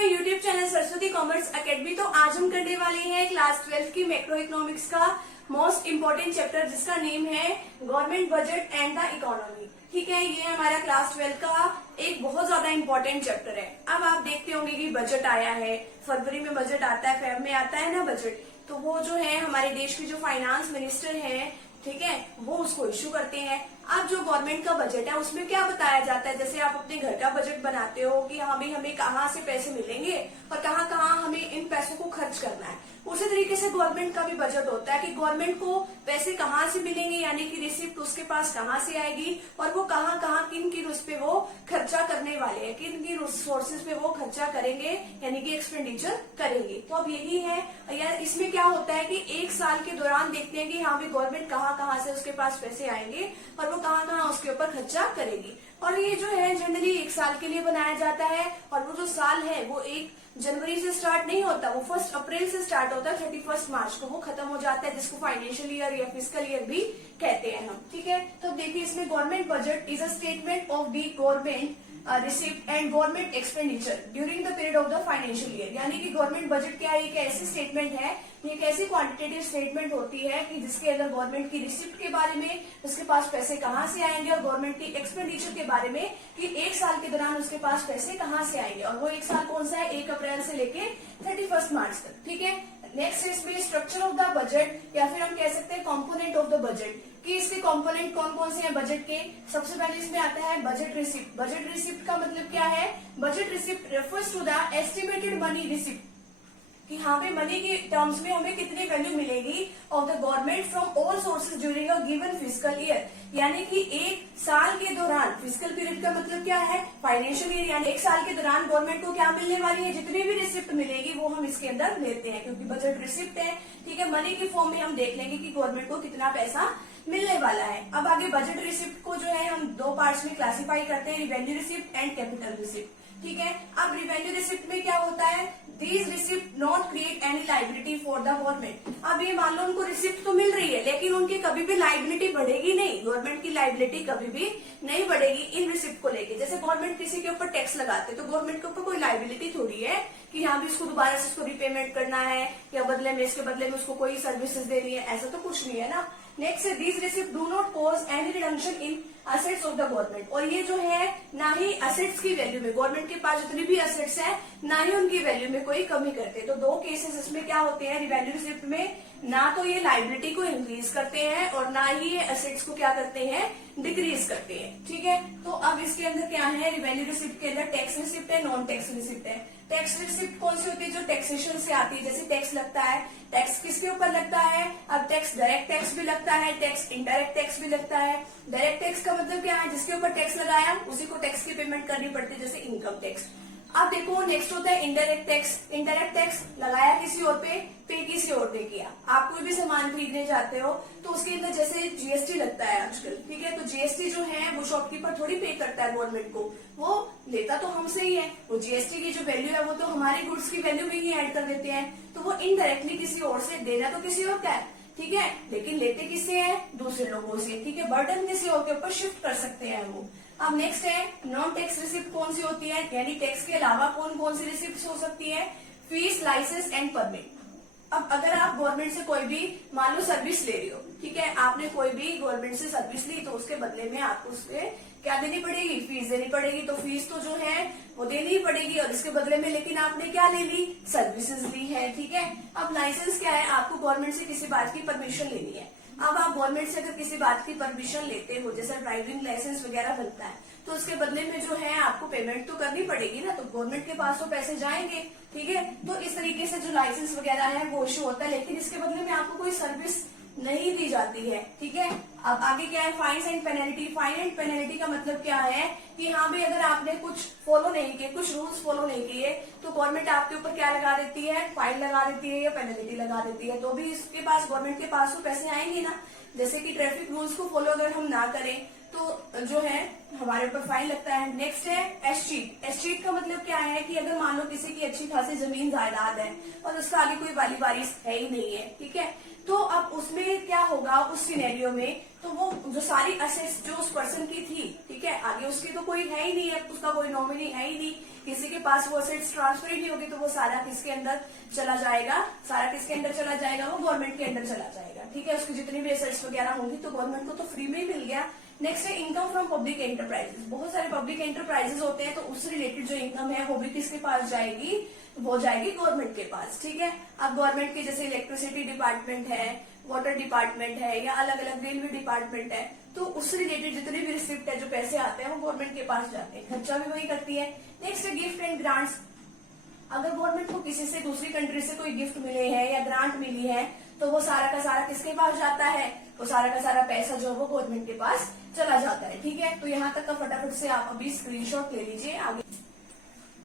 My YouTube channel Saraswati commerce academy. तो आज हम करने वाले हैं क्लास 12 की मैक्रो इकोनॉमिक्स का मोस्ट इम्पोर्टेंट चैप्टर, जिसका नेम है government budget and the economy. ठीक है, ये हमारा क्लास 12 का एक बहुत ज्यादा इम्पोर्टेंट चैप्टर है। अब आप देखते होंगे कि बजट आया है, फरवरी में बजट आता है, फेब में आता है ना बजट। तो वो जो है हमारे देश के जो फाइनेंस मिनिस्टर हैं, ठीक है, वो उसको इश्यू करते हैं। अब जो गवर्नमेंट का बजट है उसमें क्या बताया जाता है, जैसे आप अपने घर का बजट बनाते हो कि हाँ भाई हमें कहाँ से पैसे मिलेंगे और कहाँ कहाँ हमें इन पैसों को खर्च करना है, उसी तरीके से गवर्नमेंट का भी बजट होता है कि गवर्नमेंट को पैसे कहाँ से मिलेंगे, यानी कि रिसिप्ट उसके पास कहाँ से आएगी और वो कहाँ कहाँ किन किन उस पे वो खर्चा करने वाले हैं, किन किन सोर्सेज पे वो खर्चा करेंगे, यानी कि एक्सपेंडिचर करेंगे। तो अब यही है यार, इसमें क्या होता है कि एक साल के दौरान देखते हैं कि हाँ भाई गवर्नमेंट कहाँ कहाँ से उसके पास पैसे आएंगे और वो कहाँ कहाँ उसके ऊपर खर्चा करेगी। और ये जो है जनरली एक साल के लिए बनाया जाता है और वो जो साल है वो 1 जनवरी से स्टार्ट नहीं होता, वो 1 अप्रैल से स्टार्ट होता है, 31 मार्च को वो खत्म हो जाता है, जिसको फाइनेंशियल ईयर या फिजिकल ईयर भी कहते हैं हम। ठीक है, तो देखिए इसमें government budget is a statement of the government receipt and government expenditure during the period of the financial year. यानी कि गवर्नमेंट बजट क्या है, एक ऐसी स्टेटमेंट है, ये एक ऐसी क्वांटिटेटिव स्टेटमेंट होती है कि जिसके अंदर गवर्नमेंट की रिसिप्ट के बारे में, उसके पास पैसे कहाँ से आएंगे, और गवर्नमेंट की एक्सपेंडिचर के बारे में कि एक साल के दौरान उसके पास पैसे कहाँ से आएंगे। और वो एक साल कौन सा है, 1 अप्रैल से लेके 31 मार्च तक। ठीक है, नेक्स्ट इसमें स्ट्रक्चर ऑफ द बजट, या फिर हम कह सकते हैं कॉम्पोनेंट ऑफ द बजट, कि इसके कंपोनेंट कौन कौन से हैं बजट के। सबसे पहले इसमें आता है बजट रिसिप्ट। बजट रिसिप्ट का मतलब क्या है, budget receipt refers to the estimated money receipt, कि हाँ भाई मनी के टर्म्स में हमें कितनी वैल्यू मिलेगी of the government from all sources during a given physical year. यानी कि एक साल के दौरान, फिजिकल पीरियड का मतलब क्या है, फाइनेंशियल ईयर, यानी एक साल के दौरान गवर्नमेंट को क्या मिलने वाली है, जितनी भी रिसिप्ट मिलेगी वो हम इसके अंदर लेते हैं, क्योंकि बजट रिसिप्ट है। ठीक है, मनी की फॉर्म में हम देख लेंगे कि गवर्नमेंट को कितना पैसा मिलने वाला है। अब आगे बजट रिसिप्ट को जो है हम 2 पार्ट्स में क्लासिफाई करते हैं, revenue receipt and capital receipt. ठीक है, अब रिवेन्यू रिसिप्ट में क्या होता है, these receipt not create any liability for the government. अब ये मान लो उनको रिसिप्ट तो मिल रही है, लेकिन उनकी कभी भी लाइबिलिटी बढ़ेगी नहीं, गवर्नमेंट की लाइबिलिटी कभी भी नहीं बढ़ेगी इन रिसिप्ट को लेके। जैसे गवर्नमेंट किसी के ऊपर टैक्स लगाते तो गवर्नमेंट के ऊपर कोई लाइबिलिटी थोड़ी है कि यहाँ भी इसको दोबारा से इसको रिपेमेंट करना है या बदले में इसके बदले में उसको कोई सर्विसेज देनी है, ऐसा तो कुछ नहीं है ना। नेक्स्ट है these receipt do not cause any reduction in assets of the government. और ये जो है ना ही असेट्स की वैल्यू में, गवर्नमेंट के पास जितनी भी असेट्स है ना ही उनकी वैल्यू में कोई कमी करते। तो 2 केसेस इसमें क्या होते हैं, रिवेन्यू रिसिप्ट में ना तो ये लाइबिलिटी को इंक्रीज करते हैं और ना ही ये असेट्स को क्या करते हैं, डिक्रीज करते हैं। ठीक है, तो अब इसके अंदर क्या है, रिवेन्यू रिसिप्ट के अंदर टैक्स रिसिप्ट है, नॉन टैक्स रिसिप्ट है। टैक्स रिसिप्ट कौन सी होती है, जो टैक्सेशन से आती है, जैसे टैक्स लगता है, टैक्स किसके ऊपर लगता है, अब टैक्स डायरेक्ट टैक्स भी लगता है, टैक्स इनडायरेक्ट टैक्स भी लगता है। डायरेक्ट टैक्स का मतलब क्या है, जिसके ऊपर टैक्स लगाया उसी को टैक्स की पेमेंट करनी पड़ती है, जैसे इनकम टैक्स। अब देखो नेक्स्ट होता है इनडायरेक्ट टैक्स। इनडायरेक्ट टैक्स लगाया किसी और पे किसी और ने किया। आप कोई भी सामान खरीदने जाते हो तो उसके अंदर जैसे जीएसटी लगता है आजकल, ठीक है, तो जीएसटी जो है वो शॉपकीपर थोड़ी पे करता है गवर्नमेंट को, वो लेता तो हमसे ही है। वो जीएसटी की जो वैल्यू है वो तो हमारे गुड्स की वैल्यू में ही ऐड कर देते हैं, तो वो इनडायरेक्टली किसी और से, देना तो किसी और का है, ठीक है, लेकिन लेते किससे हैं, दूसरे लोगों से। ठीक है, बर्डन किसी और के ऊपर शिफ्ट कर सकते हैं वो। अब नेक्स्ट है नॉन टैक्स रिसिप्ट कौन सी होती है, यानी टैक्स के अलावा कौन कौन सी रिसिप्ट हो सकती है, फीस, लाइसेंस एंड परमिट। अब अगर आप गवर्नमेंट से कोई भी मान लो सर्विस ले रही हो, ठीक है, आपने कोई भी गवर्नमेंट से सर्विस ली, तो उसके बदले में आपको उसके क्या देनी पड़ेगी, फीस देनी पड़ेगी। तो फीस तो जो है वो देनी ही पड़ेगी, और इसके बदले में लेकिन आपने क्या ले ली, सर्विसेज ली है। ठीक है, अब लाइसेंस क्या है, आपको गवर्नमेंट से किसी बात की परमिशन लेनी है। अब आप गवर्नमेंट से अगर किसी बात की परमिशन लेते हो, जैसे ड्राइविंग लाइसेंस वगैरह बनता है, तो उसके बदले में जो है आपको पेमेंट तो करनी पड़ेगी ना, तो गवर्नमेंट के पास तो पैसे जाएंगे। ठीक है, तो इस तरीके से जो लाइसेंस वगैरह है वो इशू होता है, लेकिन इसके बदले में आपको कोई सर्विस नहीं दी जाती है। ठीक है, अब आगे क्या है, fines and penalty. Fine and penalty का मतलब क्या है कि हाँ भाई अगर आपने कुछ फॉलो नहीं किए, कुछ रूल्स फॉलो नहीं किए, तो गवर्नमेंट आपके ऊपर क्या लगा देती है, फाइन लगा देती है या पेनल्टी लगा देती है। तो भी इसके पास, गवर्नमेंट के पास तो पैसे आएंगे ना। जैसे कि ट्रैफिक रूल्स को फॉलो अगर हम ना करें तो जो है हमारे ऊपर फाइन लगता है। नेक्स्ट है एस्टीट। एस्टीट का मतलब क्या है कि अगर मान लो किसी की अच्छी खासी जमीन जायदाद है और उसका आगे कोई वाली वारिस है ही नहीं है, ठीक है, तो अब उसमें क्या होगा, उस सिनेरियो में तो वो जो सारी असेट्स जो उस पर्सन की थी, ठीक है, आगे उसकी तो कोई है ही नहीं है, उसका कोई नॉमिनी है ही नहीं, किसी के पास वो असेट्स ट्रांसफर ही नहीं होगी, तो वो सारा किसके अंदर चला जाएगा, सारा किसके अंदर चला जाएगा, वो गवर्नमेंट के अंदर चला जाएगा, ठीक है। उसकी जितनी भी एसेट्स वगैरह होंगी तो गवर्नमेंट को तो फ्री में ही मिल गया। नेक्स्ट है इनकम फ्रॉम पब्लिक एंटरप्राइजेस। बहुत सारे पब्लिक एंटरप्राइजेस होते हैं, तो उससे रिलेटेड जो इनकम है वो भी किसके पास जाएगी, वो जाएगी गवर्नमेंट के पास, ठीक है। अब गवर्नमेंट के जैसे इलेक्ट्रिसिटी डिपार्टमेंट है, वाटर डिपार्टमेंट है, या अलग अलग रेलवे डिपार्टमेंट है, तो उससे रिलेटेड जितने भी रिसिप्ट है, जो पैसे आते हैं, वो गवर्नमेंट के पास जाते हैं, खर्चा भी वही करती है। नेक्स्ट है गिफ्ट एंड ग्रांट्स। अगर गवर्नमेंट को किसी से, दूसरी कंट्री से कोई गिफ्ट मिले हैं या ग्रांट मिली है, तो वो सारा का सारा किसके पास जाता है, वो सारा का सारा पैसा जो है वो गवर्नमेंट के पास चला जाता है, ठीक है। तो यहाँ तक का फटाफट से आप अभी स्क्रीनशॉट ले लीजिए आगे।